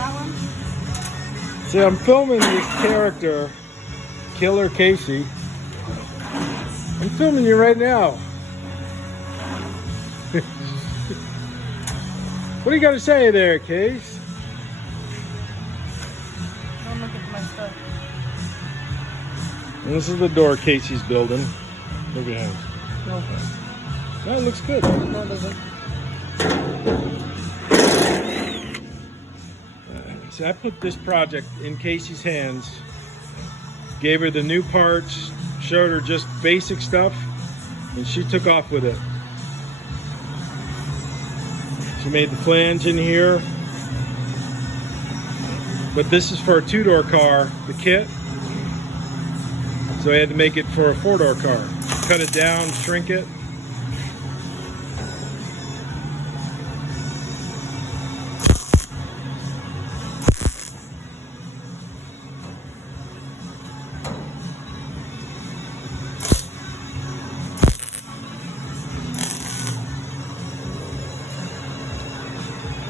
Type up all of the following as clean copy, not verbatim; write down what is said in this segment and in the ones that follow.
That one? See, I'm filming this character, Killer Casey. I'm filming you right now. What do you got to say there, Case? Don't look at my stuff. And this is the door Casey's building. Look at him. No. No, it looks good. No, it doesn't. So I put this project in Casey's hands, gave her the new parts, showed her just basic stuff, and she took off with it. She made the flange in here, but this is for a 2-door car, the kit. So I had to make it for a 4-door car. Cut it down, shrink it.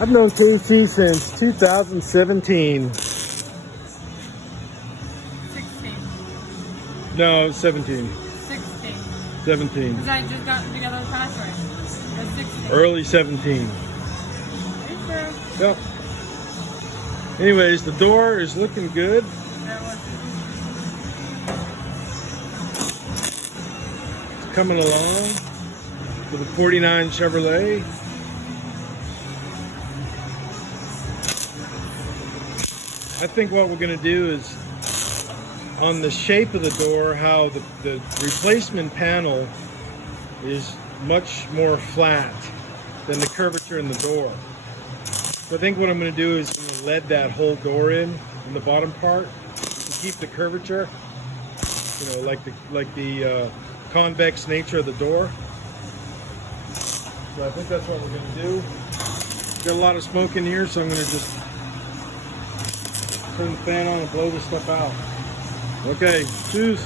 I've known Casey since 2017. 16. No, 17. 16. 17. Because I just got together with Patrick. That's 16. Early 17. Are you sure? Yep. Anyways, the door is looking good. That was It's coming along with a 49 Chevrolet. I think what we're going to do is on the shape of the door, how the replacement panel is much more flat than the curvature in the door. So I think what I'm going to do is I'm going to lead that whole door in the bottom part to keep the curvature, you know, like the convex nature of the door. So I think that's what we're going to do. Got a lot of smoke in here, so I'm going to just turn the fan on and blow this stuff out. Okay, cheers.